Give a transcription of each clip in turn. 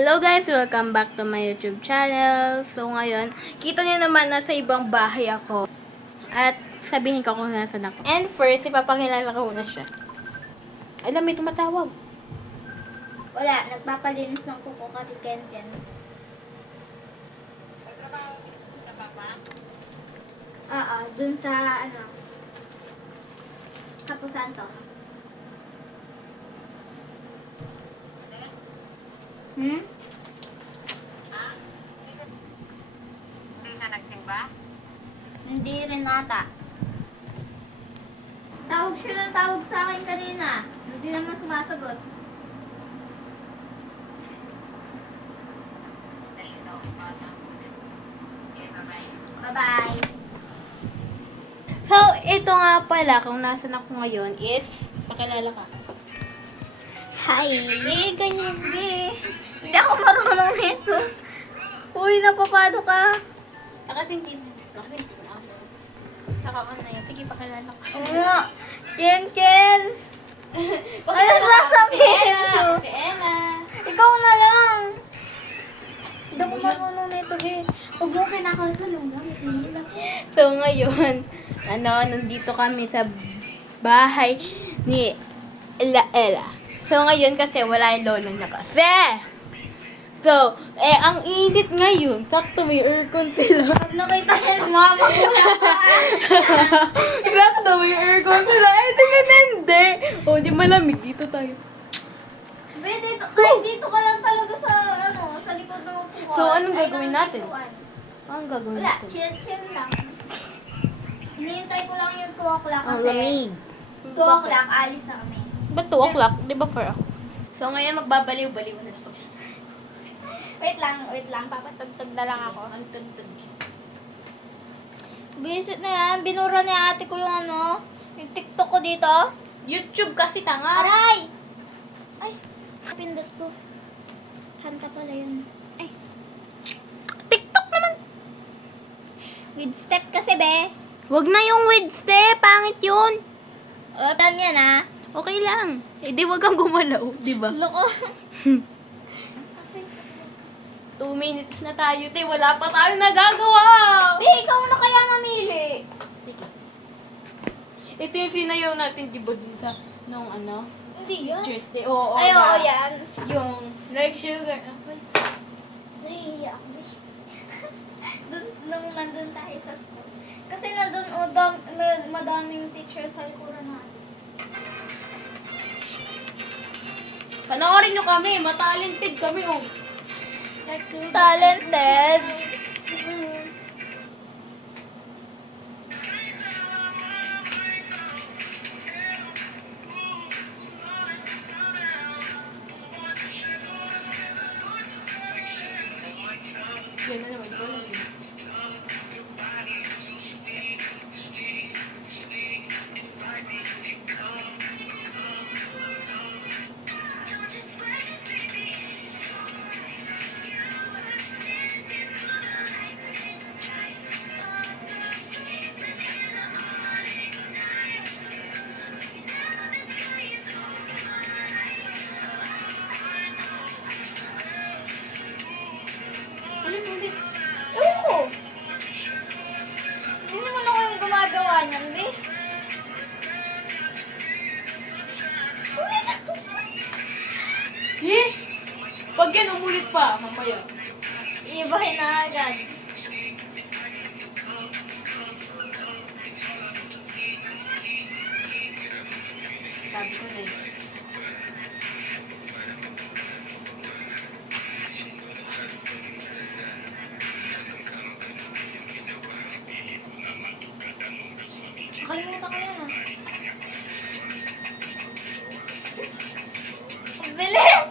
Hello guys! Welcome back to my YouTube channel. So ngayon, kita niyo naman na sa ibang bahay ako. At sabihin ko kung nasan ako. And first, ipapakilala ko muna siya. Alam, may tumatawag. Wala, nagpapalinis ng kuko ka ni Ken. Oo, dun sa Kapusanto. Hindi siya nagsimba? Hindi rin ata. Tawag siya ng tawag sa akin kanina. Hindi naman sumasagot. Dali daw, bata. Okay, bye-bye. Bye-bye. So, ito nga pala, kung nasan ako ngayon is, pakilala ka. Hi! Ganyan, be. Hindi ako marunong nito. Uy, napapado ka. Kasi hindi na ako. Naka-on na yun. Sige, pakilala ka. Oo. Ken. Ano sasabihin mo? Si Ena. Ikaw na lang. Hindi ako marunong nito, be. Huwag mo kinakalkalong gamit nila. So, ngayon, nandito kami sa bahay ni Ella. So, ngayon kasi wala yung lola niya kasi. So, ang init ngayon, sakto may aircon sila. Pag nakita niya yung mama ko na. Sakto may aircon sila. Hindi. O, di malamig. Dito tayo. Be, dito ka lang talaga sa, sa likod ng upuan. So, anong Ay, gagawin ng natin? upuan. Ang gagawin Wala, natin? chill lang. Hinihintay ko lang yung 2 o'clock Ang kasi. lamig. 2 o'clock, alis na kami. Ba't 2 o'clock? Di ba 4 o'clock? So, ngayon magbabaliw-baliw na ako. Wait lang, papatugtog na lang ako. Ang tugtog. Bisit na yan, binura ni ate ko yung yung TikTok ko dito. YouTube kasi tanga. Aray! Ay, napindot ko. Kanta pala yun. Ay, TikTok naman. with step kasi, be. Wag na yung with step. Pangit yun. O, tan yan, ha? Okay lang. Eh, di wag kang gumalaw. Di ba? Loko. Kasi, 2 minutes na tayo. Te, wala pa tayo nagagawa. be, ikaw na kaya mamili. Ito yung sinayaw natin, di ba, din sa, Hindi yan. Tuesday. Oo, Ay, oo, ba? yan. Yung, like sugar. Nahihiya ako, be. Nung nandun tayo sa school. Kasi nandun, madaming teacher sa likuran natin. Panoorin nyo kami. Matalented kami, oh. Like sugar. Talented. Yan na naman. Ulit. Ewan ko. Hindi naman ako yung gumagawa niyan, be. Ulit. Eh? Pag yan, umulit pa. Mamaya. Ibahin na agad. Sabi ko na eh. Nakalimutan ko yan, Ang bilis!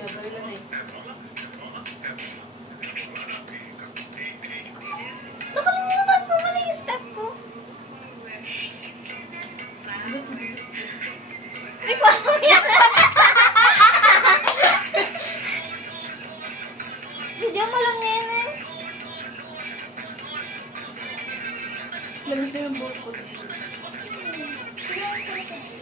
Yabay lang eh. Nakalimutan ko na yung step ko. May pahong yan. Sadya mo lang yan, eh. Lamig na yung buhok ko. Sige, sige.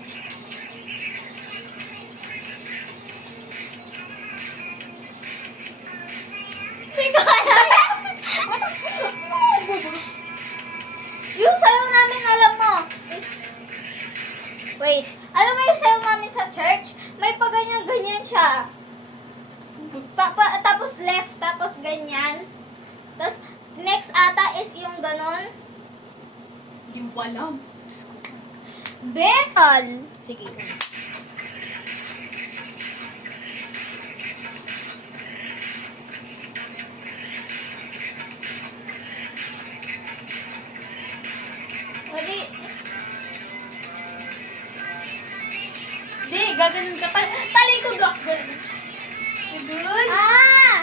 Wait, alam mo yung sayo namin sa church? May pa ganyan-ganyan siya. Tapos left, tapos ganyan. Tapos next ata is yung ganon. Hindi mo alam. Bekal! Sige, ganun. Wali. Hindi, gaganon ka pa. Talikod ako. Ganun.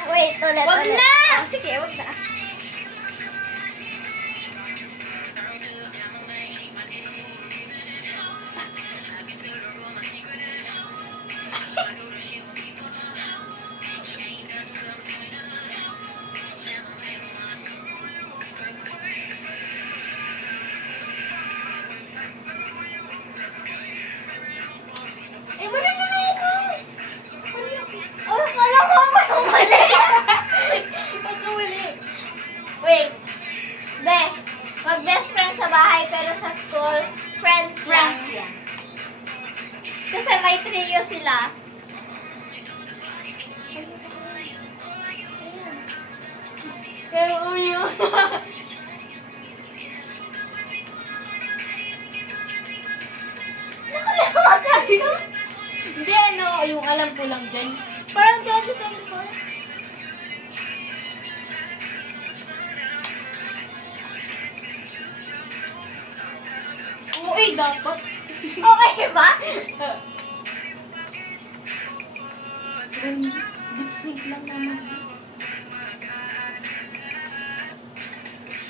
Wait, ulit, Wag ulit. na! Oh, sige, wag na. Eh, wala na ako. Oh, wala ko ako mali. Pagkawali. Wait. Be, mag-best friend sa bahay pero sa school, friends lang. yan. Kasi may trio sila. Pero yun. Nakalimutan tayo. Hindi, ano, yung alam ko lang dyan. Parang 2024. Oo, dapat. Okay ba? Lip sync lang naman.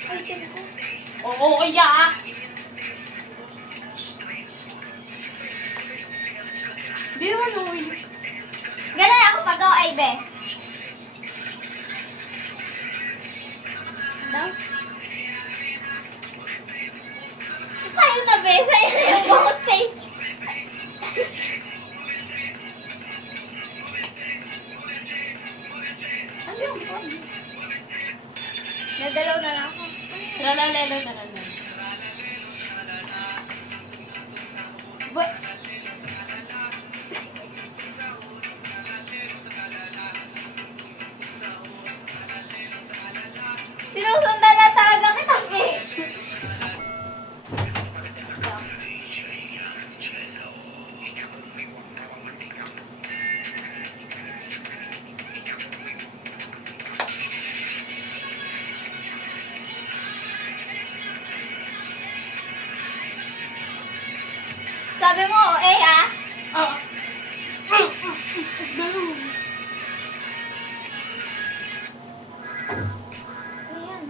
Ay, tiyan ko. Oo, kaya. Hindi naman uwi. Ganun ako pag ay be. Daw? Sa'yo na be, sa'yo na yung buong stage. Ano yung Nagalaw na lang ako. Tralalelo, tralalelo. Ba? Sinusundan na talaga kita be. Sabi mo, ha? Ah. Ganun. Ayan.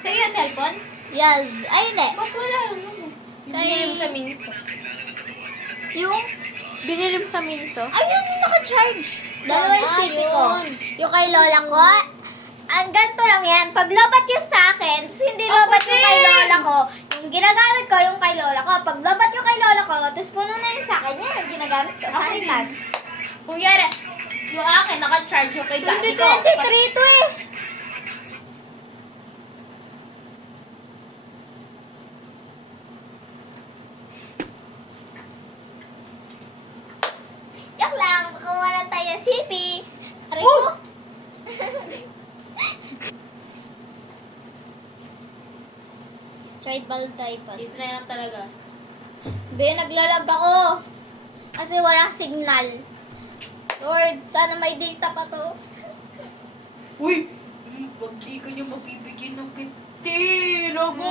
Sa'yo yung cellphone? Yes. Ay, hindi. Ba't wala? Yung binili mo sa Miniso. Yung, Binili mo sa Miniso? ayun yung naka-charge. Dalawa yung Ah, CP ko. yun. Yung kay lola ko, ang ganito lang yan. Pag lobat yung sa akin, tapos hindi lobat yung kay lola ko, yung ginagamit ko yung kay lola ko. Pag lobat yung kay lola ko, tapos puno na yung sa akin, yan yung ginagamit ko. Sa Ako akin din. lang. Kung yara, yung akin, naka-charge yung kay daddy ko. 2023 to eh. Joke lang, baka wala tayo CP. Aray ko. Tribal tripod. Dito na lang talaga. Be, naglalag ako. Kasi walang signal. Lord, sana may data pa to. Uy! Wag di ka niya mabibigyan ng 50. Logo!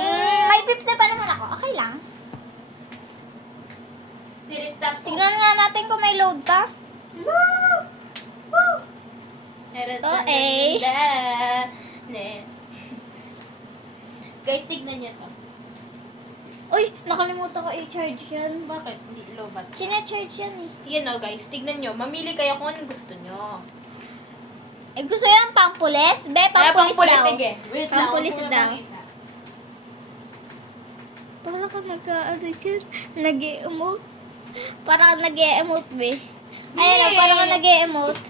May 50 pa naman ako. Okay lang. Tinitas ko. Tignan nga natin kung may load pa. Ito eh. Guys, tignan niya to. Uy, nakalimutan ko i-charge yan. Bakit? Hindi lobat. Sina-charge yan eh. Yan o guys, tignan nyo. Mamili kayo kung anong gusto nyo. Eh, gusto yan pang-pulis? Be, pang-pulis daw. Sige. Wait lang. Pang-pulis huwag mo daw. makita. Para ka nag-ano dyan. Nag-emote. Parang nag-e-emote, be. Ayan o, parang nag-e-emote.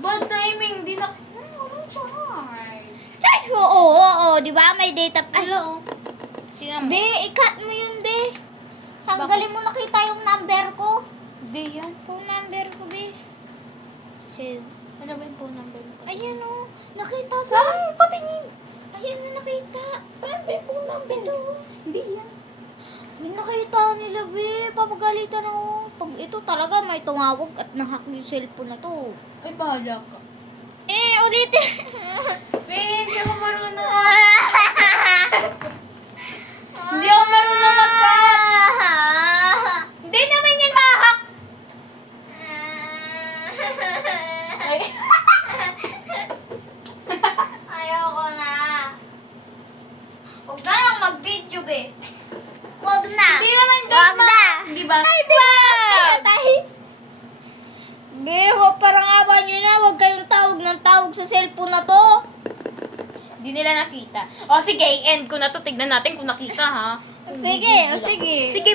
Bad timing, di na... Ano charge? Charge mo, oo, di ba? May data. Hello. Tingnan mo. Be, i-cut mo yun, be. Tanggalin mo nakita yung number ko. Hindi yan. Phone number ko, be. Shit. Ano ba yung phone number mo? Ayan o, nakita ko. Saan? Patingin. Ayan na nakita. Saan ba yung phone number? Ito. Hindi yan. May nakita nila, be. Papagalitan ako. Pag ito talaga may tumawag at nahack yung cellphone na to. Ay, bahala ka. Ulitin. Hindi ako marunong. Hindi ako marunong mag-cut. Hindi naman yan mahak. Ay. Ayoko na. Huwag na lang mag-video, be. Huwag na. Hindi naman Huwag na. Di ba? Ay, wag! Be, huwag parang awa nyo na. Huwag kayong tawag ng tawag sa cellphone na to. Hindi nila nakita. O sige, i-end ko na to. Tignan natin kung nakita ha. Sige, sige. Sige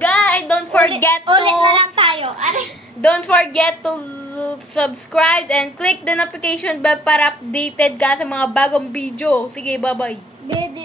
guys, don't forget Ulit na to lang tayo. Aray. don't forget to subscribe and click the notification bell para updated ka sa mga bagong video. Sige, bye-bye.